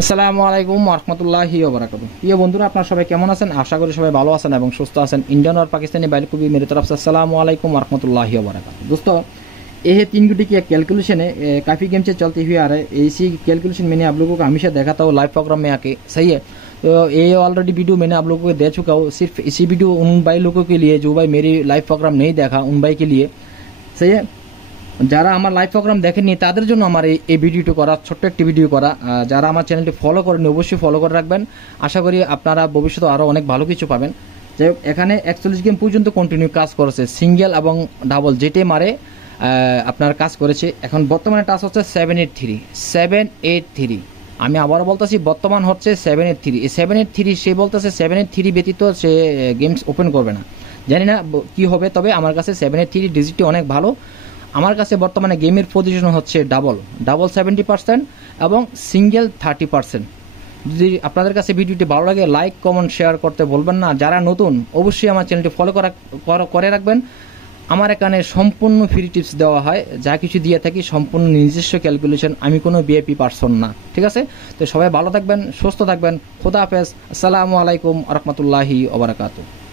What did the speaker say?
আসসালামু আলাইকুম রহমতুল্লাহি ওয়া বারাকাতুহু। প্রিয় বন্ধুরা, আপনারা সবাই কেমন আছেন? আশা করি সবাই ভালো আছেন এবং সুস্থ আছেন। इंडियन और पाकिस्तानी भाई को भी मेरी तरफ से अस्सलाम वालेकुम रहमतुल्लाहि व बरकातहू। दोस्तों, ये 3 गुटी की एक कैलकुलेशन है, काफ़ी गेम से चलती हुई आ रहा है। इसी कैलकुलेशन मैंने आप लोगों को हमेशा देखा था लाइव प्रोग्राम में आके, सही है। तो ये ऑलरेडी वीडियो मैंने आप लोगों को दे चुका हूँ। सिर्फ इसी वीडियो उन भाई लोगों के लिए जो भाई मेरी लाइव प्रोग्राम नहीं देखा, उन भाई के लिए, सही है। যারা আমার লাইভ প্রোগ্রাম দেখেননি তাদের জন্য আমার এই ভিডিওটি করা, ছোট্ট একটি ভিডিও করা। যারা আমার চ্যানেলটি ফলো করেনি অবশ্যই ফলো করে রাখবেন। আশা করি আপনারা ভবিষ্যতে আরও অনেক ভালো কিছু পাবেন। যাই হোক, এখানে 41 গেম পর্যন্ত কন্টিনিউ কাজ করেছে, সিঙ্গেল এবং ডাবল যেটাই মারে আপনার কাজ করেছে। এখন বর্তমানে টাচ হচ্ছে 783। আমি আবারও বলতেছি, বর্তমান হচ্ছে 783। এই 783 সে বলতেছে 783 ব্যতীত সে গেমস ওপেন করবে না। জানি না কি হবে, তবে আমার কাছে 783 ডিজিটটি অনেক ভালো। আমার কাছে বর্তমানে গেমের পজিশন হচ্ছে ডাবল 70% এবং সিঙ্গেল 30%। যদি আপনাদের কাছে ভিডিওটি ভালো লাগে, লাইক কমেন্ট শেয়ার করতে বলবেন না। যারা নতুন অবশ্যই আমার চ্যানেলটি ফলো করে রাখবেন। আমার এখানে সম্পূর্ণ ফ্রি টিপস দেওয়া হয়, যা কিছু দিয়ে থাকি সম্পূর্ণ নিজস্ব ক্যালকুলেশন, আমি কোনো ভিআইপি পারসন না, ঠিক আছে। তো সবাই ভালো থাকবেন, সুস্থ থাকবেন। খোদা হাফেজ। আসসালামু আলাইকুম রহমতুল্লাহি ওয়া বারাকাতুহু।